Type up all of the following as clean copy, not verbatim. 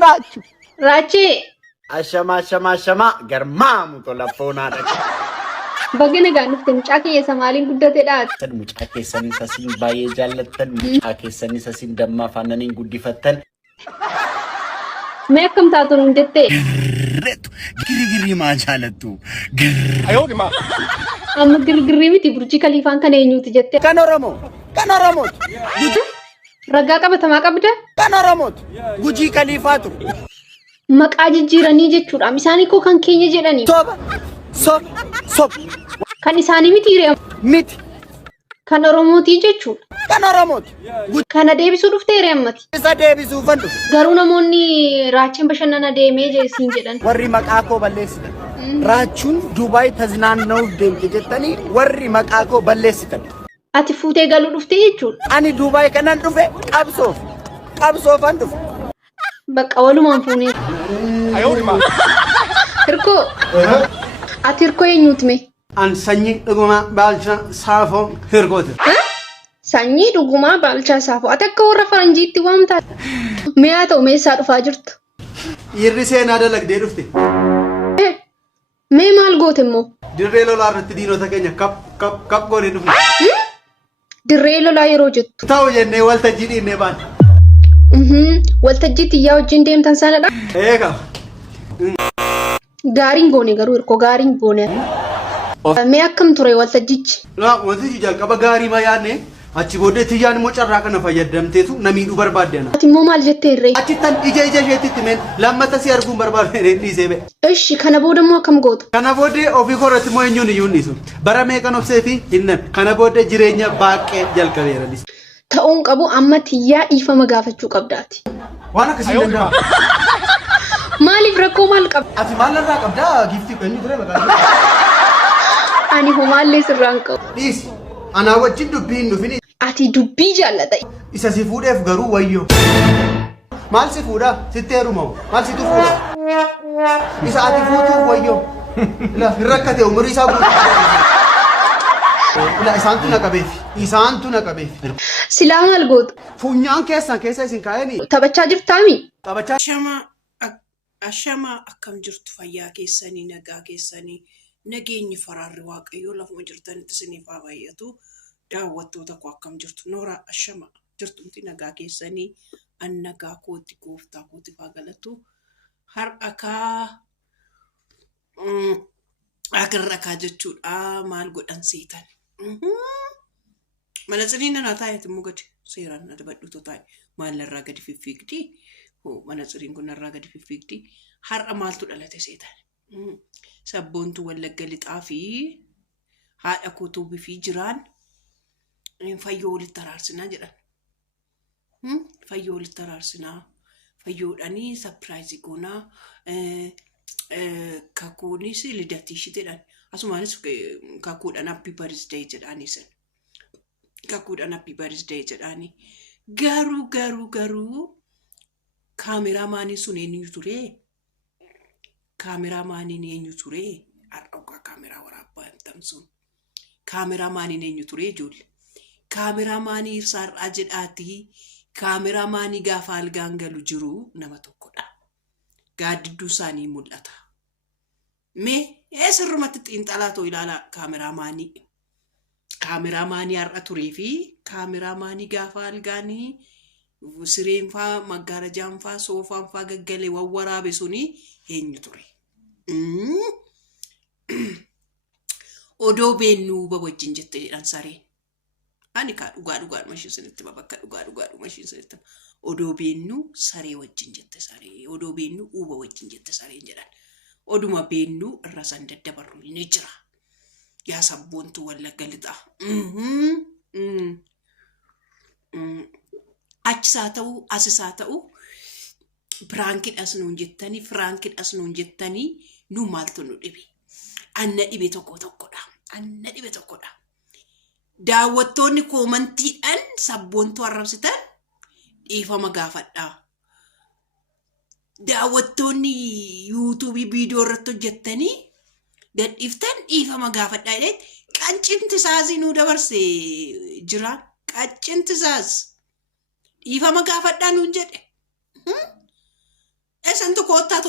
Rachu. Rachi. Ashama. Garmamu to la phone ada. Bagina ganufte mucake yesamalin guddate dhaat. Tan mucake sani sasin baye jallatan mucake sani sasin damma fananin guddifattan. Me akkam taatun jette. Girigiri ma jaalatu. Ayo di ma. Amma girgirri miti burji kalifaan kan eenyuti jette. Kan Oromoo. Ragaa qabatamaa qabda. Kan Oromoo. Guji kalifaatu. Maqaa jijjiiranii jechuudha. Isaanii koo kan keenya jedhani. Sob. Kan isaanii miti reem. Miti. Kan Oromooti jechuudha. Kan Oromoo. Kana deebisuu dhuftee reemmati. Isa deebisuu fandu. Garuu namoonni raacheen bashannana deemee jeesiin jedhan. Warri maqaa koo balleessitan. Raachuun Dubaay taznaannoo deemte jettanii warri maqaa koo balleessitan. Ati fuutee galuu dhuftee jechuudha. Ani Dubaay kanan dhufe qabsoofan dhufe. Bakka walumaan fuunee. Ayo di ma. Hirkoo. Ati hirkoo eenyuuti mee? An sanyii dhugumaa baalcha saafoo hirkoote. Sanyii dhugumaa baalchaa saafoo. Ati akka warra faranjiitti waamtaa. Mee haa ta'u meeshaa dhufaa jirtu? Yirri seenaa dalagdee dhufte. Mee maal goote immoo? Dirree lolaa irratti diinota keenya kap goonee dhufne. Dirree lolaa yeroo jettu. Ta'u jennee waltajjii dhiibnee baane. Waltajjii xiyyaa wajjin deemtan sanadha. Eega. Gaariin goone garuu hirkoo gaariin goone. Mee akkam ture waltajjichi? Wanti jalqaba gaarii ma yaadne achi booddee tiyyaan immoo carraa kana fayyadamteetu namiidhuu barbaadde ana. Ati immoo maal jettee irree? Achittan ija isheetitti meen lammata si arguun barbaadne dhiisee ba'e. Ishi kana booda immoo akkam goota? Kana booddee ofii korratti immoo eenyuun iyyuu dhiisu. Bara meeqan obsee fi hinnan kana booddee jireenya baaqee jalqabeeranis. Ta'uun qabu amma tiyyaa dhiifama gaafachuu qabdaati. Waan akkasii danda'a. Maaliif rakkoo maal qabda? Ati maal irraa qabdaa giiftii keenyu ture maqaa. Ani homaallee sirraan qabu. Dhiisi. Anaa wajjin dubbii hin dhufini. Ati dubbii jaallata. Isa si fuudheef garuu wayyoo. Maal si fuudha? Sitti heerumamu. Maal situ fuudha? Isa ati fuutuuf wayyoo. Ila hin rakkate umurii isaa guutuu. Ila isaantu na qabeef. Silaa maal gootu? Funyaan keessan keessa isin kaa'anii. Taphachaa jirtaami? Taphachaa. Ashama akkam jirtu fayyaa keessanii nagaa keessanii nageenyi faraarri waaqayyoo lafuma jirtanitti isiniif haa baay'atu daawwattoota koo akkam jirtu Noora ashama jirtumti nagaa keessanii an nagaa kootti gooftaa kootti haa galatu har'akaa agarrakaa jechuudha maal godhan seetan manatsiriin na taa'eeti immoo gadi seeraan na dabadhuutu taa'e maalirraa gadi fiffiigdi. Manatsiriin kun irraa gadi fiffiigdi. Har'a maaltu dhalate seetan? Sabboontu Wallagga lixaa fi haadha kootuu bifii jiraan fayyoo walitti araarsinaa jedhan. Fayyoo walitti araarsinaa. Fayyoodhanii sapiraayizii goonaa kakuunis lidatii ishiteedhaan. Asumaanis kakuudhaan happy birthday jedhaanii san. Kakuudhaan happy birthday jedhaanii. Garuu Kaameraamaanii sun eenyu ture? Kaameraamaaniin eenyu ture? Har'a kaameraa waraabaa sun. Kaameraamaaniin eenyu ture ijoollee? Kaameraamaanii irsaarraa jedhaati. Kaameraamaanii gaafa algaan galu jiru nama tokkodha. Gaaddidduu isaanii mul'ata. Mee sirrumatti xiinxalaa too ilaalaa kaameraamaanii. Kaameraamaanii har'a turee fi kaameraamaanii gaafa algaanii sireen faa maggaarajaan faa soofaan faa gaggalee wawwaraabe suni eenyu ture? Odoo beennuu wajjin jette jedhan sareen. Ani kaa dhugaa mashiin sanitti bakka dhugaa mashiin sanitti odoo beennuu saree wajjin jette saree odoo beennuu uuba wajjin jette sareen jedhan. Oduma beennuu irra san daddabarru ni jira. Yaa sabboontu Wallagga lixaa. Achisaa ta'uu asisaa ta'uu firaankiidhas nuun jettanii nu maaltu nu dhibe? Anna dhibe tokkodha. Daawwattoonni koomantiidhaan sabboontu arrabsitan dhiifama gaafadhaa. Daawwattoonni yuutuubii viidiyoo irratti hojjettanii gadhiiftan dhiifama gaafadhaa. Qancinti saasii nu dabarse jira. Qancinti saas dhiifama gaafadhaa nuun jedhe.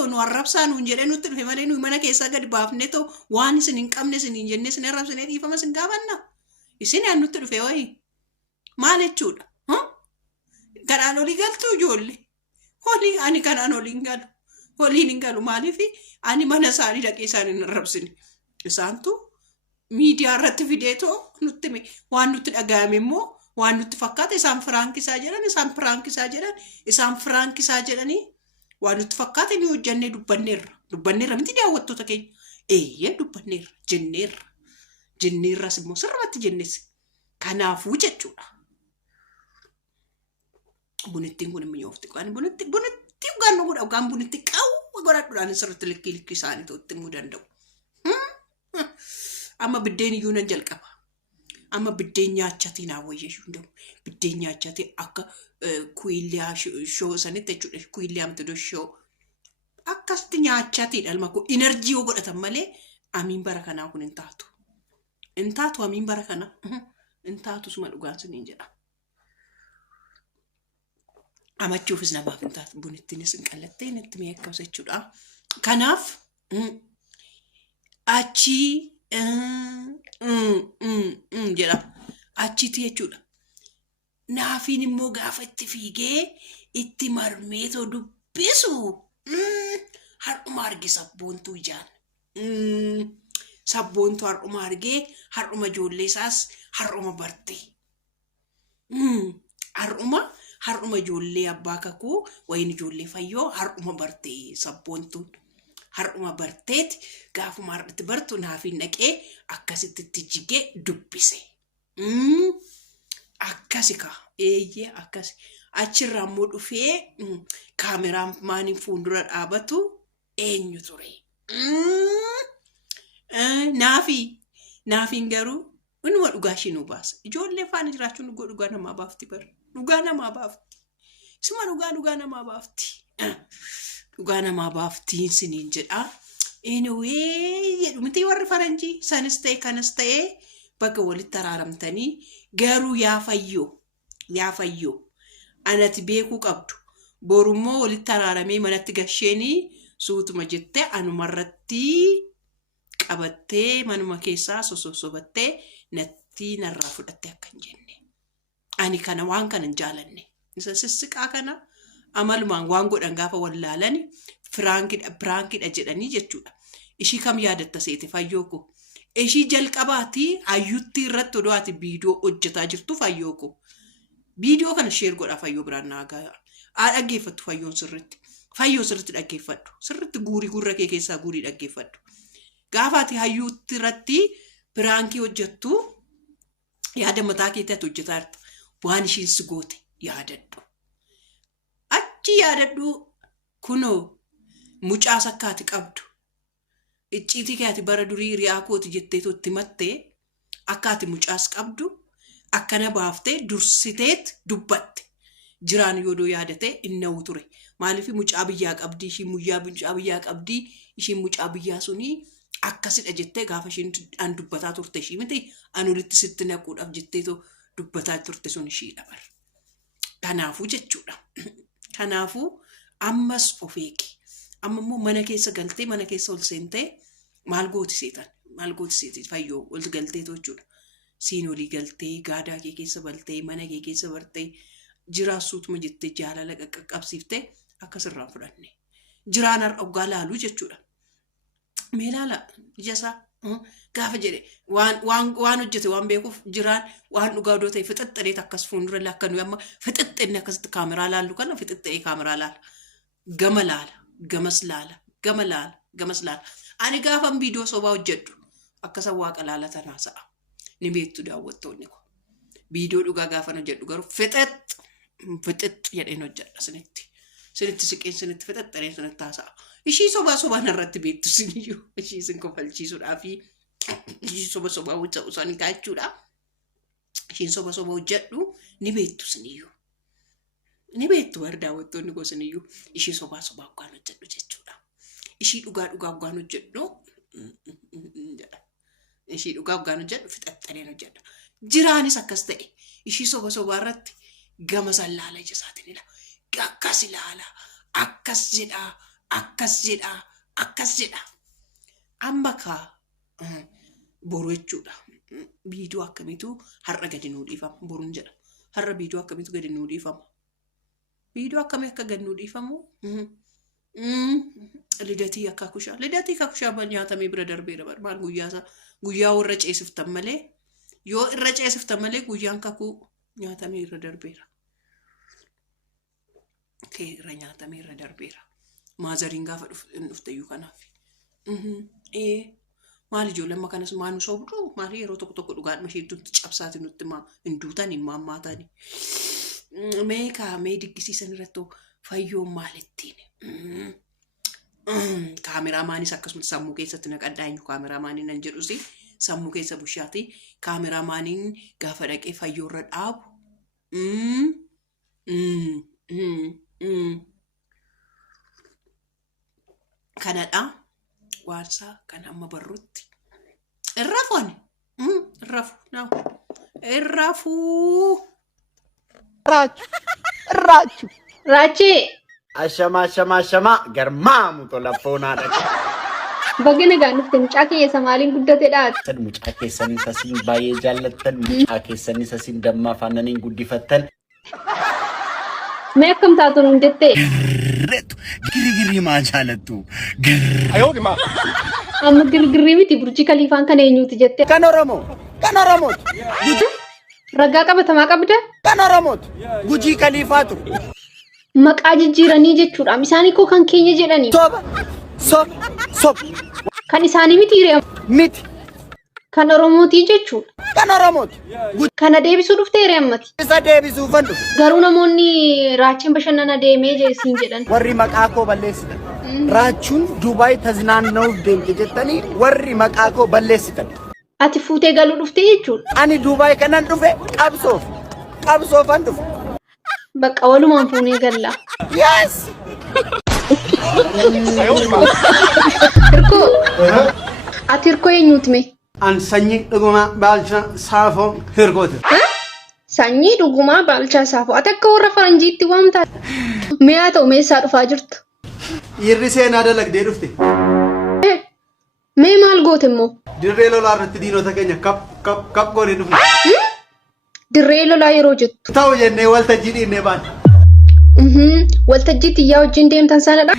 to nu arrabsaa nuun jedhee nutti dhufe malee nu mana keessaa gadi baafne to waan isin hin qabne isin hin jenne isin arrabsine dhiifama isin gaafanna. Isin aan nutti dhufe wayii maal jechuudha? Kanaan olii galtuu ijoollee. Olii ani kanaan olii hin galu. Oliin hin galu maaliif ani mana isaanii dhaqee isaanii hin arrabsine. Isaantu miidiyaa irratti fideetoo nutti waan nutti dhaga'ame immoo waan nutti fakkaate isaan firaankisaa jedhanii waan nutti fakkaate ni hojjannee dubbanneerra miti daawwattoota keenya jenneerras immoo sirriitti jennees kanaafuu jechuudha. Bunittiin kun mi'oofti bunitti ugaan godha ugaan bunitti qawwa godhadhuudhaan sirriitti likkii isaanii ta'utti himuu danda'u. Amma biddeen iyyuu nan jalqaba. Amma biddeen nyaachatii naa wayyeeshuu hin danda'u. Biddeen nyaachatii akka kuiliyaa shoo sanitti jechuudha. Kuiliyaa miti shoo akkasitti nyaachatii dhalma kun inerjii yoo godhatan malee amiin bara kanaa kun hin taatu. Hin taatu amiin bara kana hin taatu suma dhugaan siniin jedha. Amachuufis namaaf hin taatu bunittiinis hin qallattee natti mi'eekkamsa jechuudha. Kanaaf achii jedha achiiti jechuudha. Naafiin immoo gaafa itti fiigee itti marmeetoo dubbisu har'uma arge sabboontuu ijaan. Sabboontuu har'uma argee har'uma ijoollee isaas har'uma barte. Har'uma ijoollee abbaa kakuu wayin ijoollee fayyoo har'uma barte sabboontuun. Har'uma barteeti gaafuma har'atti bartu naafiin dhaqee akkasitti itti jigee dubbise. Akkasi eeyyee akkasi. Achirraa immoo dhufee kaameraan maaniin fuuldura dhaabatu eenyu ture? Naafiin garuu inuma dhugaa ishee nu baasa. Ijoollee faana jiraachuun dhugaa namaa baafti bara. Dhugaa namaa baafti. Isuma dhugaa namaa baafti. Dhugaa namaa baaftiin siniin jedha. Anyway, jedhu miti warri faranjii sanis ta'e kanas ta'e bakka walitti araaramtanii garuu yaa fayyoo anati beekuu qabdu. Borummoo walitti araaramee manatti gasheenii suutuma jettee anumarratti qabattee manuma keessaa sososobattee natti narraa fudhattee akka hin jenne. Ani kana waan kana hin jaalanne. Isa sissiqaa kana amalumaan waan godhan gaafa wallaalani firaankidha jedhanii jechuudha. Ishii kam yaadatta seete fayyoo ko? Ishii jalqabaati hayyutti irratti odoo ati viidiyoo hojjetaa jirtu fayyoo ko. Viidiyoo kana sheer godhaa fayyoo biraan naagaa. Dhaggeeffattu fayyoon sirriitti. Fayyoo sirriitti dhaggeeffadhu. Sirriitti guurii gurra kee keessaa guurii dhaggeeffadhu. Gaafa ati hayyutti irratti firaankii hojjettu yaada mataa keetti ati hojjetaa jirta. Waan ishiin si goote yaadadhu. Achi yaadadhu kunoo mucaas akka ati qabdu. Icciitii kee ati bara durii hiriyaa kooti jettee totti mattee akka ati mucaas qabdu akkana baaftee dursiteet dubbatte. Jiraan yoodoo yaadate inna'u ture. Maaliif mucaa biyyaa qabdi ishiin mucaa biyyaa qabdi ishiin mucaa biyyaa sunii akkasidha jettee gaafa ishiin an dubbataa turte ishii miti an walitti sitti naquudhaaf jettee dubbataa turte sun ishii dhabar. Kanaafuu jechuudha. Kanaafuu ammas of eegi. Amma immoo mana keessa galtee mana keessa ol seentee maal gooti seetan fayyoo ol galtee jechuudha. Siin olii galtee gaadaa kee keessa baltee mana kee keessa bartee jiraasuutuma jettee jaalala qaqqabsiiftee akkasirraan fudhanne. Jiraan har'a ogaa laaluu jechuudha. Mee laala ijasaa gaafa jedhe waan hojjete waan beekuuf jiraan waan dhugaa odoo ta'e fixaxxaneet akkas fuuldura lakkanu amma fixaxxanne akkasitti kaameraa laallu kana fixaxxee kaameraa laala. Gama laala. Gamas laala. Ani gaafan viidiyoo sobaa hojjedhu akkasa waaqa laala tanaa sa'a. Ni beektu daawwattoonni ko. Viidiyoo dhugaa gaafan hojjedhu garuu fixax jedheen hojjedha sinitti. Sinitti siqeen sinitti fixaxxanee sinitti haasa'a. Ishii sobaa narratti beektu siniyyuu. Ishii sin kofalchiisuudhaa fi ishii sobaa hojjedhu kaachuudha. Ishiin sobaa hojjedhu ni beektu siniyyuu. Ni beektu warra daawwattoonni gosaniyyuu ishii sobaa waan hojjedhu jechuudha. Ishii dhugaa waan hojjedhu ishii dhugaa waan hojjedhu fixaxxaneen hojjedha. Jiraanis akkas ta'e ishii sobaa irratti gama san laala ija isaatiin akkas ilaala akkas jedhaa akkas jedha. Amma kaa boru jechuudha. Viidiyoo akkamiitu har'a gadi nuu dhiifama boruun jedha. Har'a viidiyoo akkamiitu gadi nuu dhiifama. Viidiyoo akkamii akka gadi nuu dhiifamu. Lidatii akka kushaa. Lidatii akka kushaa nyaatamee bira darbeera maal guyyaa warra ceesiftan malee yoo irra ceesiftan malee guyyaan kakuu nyaatamee irra darbeera. Irra nyaatamee irra darbeera. Maazariin gaafa dhufteyyuu kanaaf. Maal ijoollee amma kanas maa nu soobduu maali yeroo tokko dhugaadhuma isheetti cabsaati nutti hin duutanii maammaatanii. Mee diggisiisan irratti fayyoon maalittiin. Kaameraamaanis akkasumas sammuu keessatti naqadhaa eenyu kaameraamaanii nan jedhusi sammuu keessa bushaati. Kaameraamaaniin gaafa dhaqee fayyoorra dhaabu. Kanadha waansaa kan amma barruutti irrafuun irrafuu Raachi Ashama garmaamu tola foonaadha. bagina gaanufte mucaa keessa maaliin guddateedha. San mucaa keessanii sasiin baay'ee jaallattan mucaa keessanii sasiin dammaa faananiin guddifattan. Mee akkam taatu nuun jettee. Girigiri maa jaalattu. Ayoo dhima. Amma girgirrii miti burjii kaliifaan kan eenyuuti jettee. Kan Oromooti. Ragaa qabatamaa qabda. Kan Oromooti. Gujii kaliifaatu. Maqaa jijjiiranii jechuudha. Isaanii koo kan keenya jedhanii. Sob. Kan isaanii miti hiriyamu. Miti. Kan Oromootii jechuudha. Kan Oromooti. Kana deebisuu dhuftee hiriyammati. Isa deebisuufan dhufe. Garuu namoonni raachiin bashannana deemee jeesiin jedhan. Warri maqaa koo balleessitan. Raachuun Dubaay taznaanna'uuf deemte jettanii warri maqaa koo balleessitan. Ati fuutee galuu dhuftee jechuudha. Ani Dubaay kanan dhufe qabsoofan dhufe. Bakka walumaan fuunee galla. Yes! Ayoo dhima. Hirkoo. Ati hirkoo eenyuuti mee? An sanyii dhugumaa baalcha saafoo hirkooti. Sanyii dhugumaa baalchaa saafoo. Ati akka warra faranjiitti waamtaa. Mi'aa ta'u meeshaa dhufaa jirtu. Dhiirri seenaa dalagdee dhufte. Mee maal goote immoo? Dirree lolaa irratti diinota keenya kap goonee dhufne. Dirree lolaa yeroo jettu. Ta'u jennee waltajjii dhiinnee baane. Waltajjii xiyyaa wajjin deemtan sanadha.